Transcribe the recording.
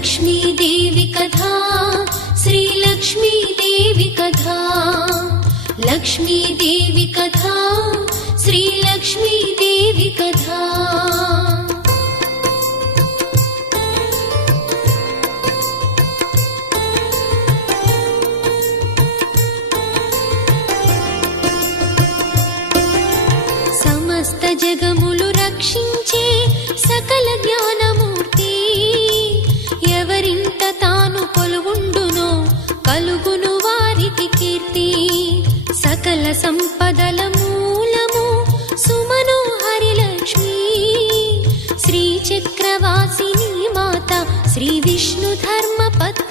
लक्ष्मीदेवी कथा श्रीलक्ष्मीदेवी कथा लक्ष्मीदेवी कथा श्रीलक्ष्मीदेवी कथा समस्त जगमुलु रक्षिंचे सकल ज्ञानमूर्ति ఎవరింట తాను కొలువుండునో కలుగును వారికి కీర్తి సకల సంపదల మూలము సుమనోహరి లక్ష్మి శ్రీ చక్రవాసిని మాత శ్రీ విష్ణు ధర్మ పత్ని